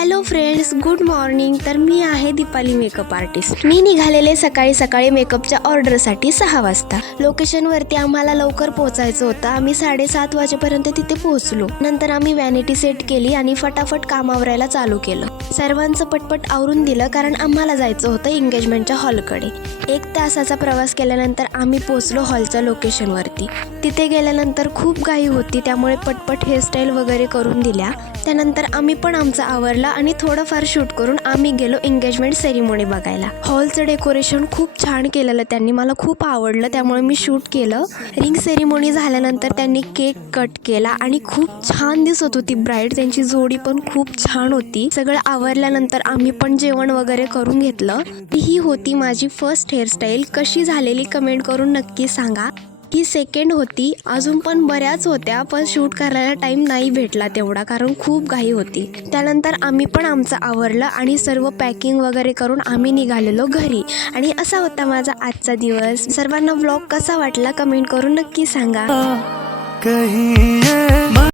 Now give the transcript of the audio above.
Hello friends, good morning. तर मी आहे Deepali makeup artist. मी निघालेले सकाळी सकाळी मेकअपच्या ऑर्डरसाठी 6 वाजता. लोकेशनवरती आम्हाला लवकर पोहोचायचं होतं. आम्ही 7:30 वाजेपर्यंत तिथे पोहोचलो. नंतर आम्ही वॅनिटी सेट केली आणि फटाफट काम आवरायला चालू केलं. सर्वांचं पटपट आवरून दिलं कारण आम्हाला जायचं होतं एंगेजमेंटच्या हॉलकडे. 1 तासाचा प्रवास केल्यानंतर आम्ही पोहोचलो हॉलच्या लोकेशनवरती. तिथे गेल्यानंतर खूप घाई होती, त्यामुळे पटपट हेअरस्टाईल वगैरे करून दिल्या. त्यानंतर आम्ही पण आमचं आवरला आणि थोडंफार शूट करून आम्ही गेलो एंगेजमेंट सेरेमनी बघायला. हॉलचं डेकोरेशन खूप छान केलेलं त्यांनी, मला खूप आवडलं, त्यामुळे मी शूट केलं. रिंग सेरेमनी झाल्यानंतर त्यांनी केक कट केला आणि खूप छान दिसत होती ब्राईड. त्यांची जोडी पण खूप छान होती. सगळं आवरल्यानंतर आम्ही पण जेवण वगैरे करून घेतलं. ही होती माझी फर्स्ट हेअरस्टाईल. कशी झालेली कमेंट करून नक्की सांगा. ही सेकंड होती. अजून पण बऱ्याच होत्या, पण शूट करायला टाईम नाही भेटला तेवढा कारण खूप घाई होती. त्यानंतर आम्ही पण आमचं आवरलं आणि सर्व पॅकिंग वगैरे करून आम्ही निघालेलो घरी. आणि असा होता माझा आजचा दिवस. सर्वांना व्लॉग कसा वाटला कमेंट करून नक्की सांगा.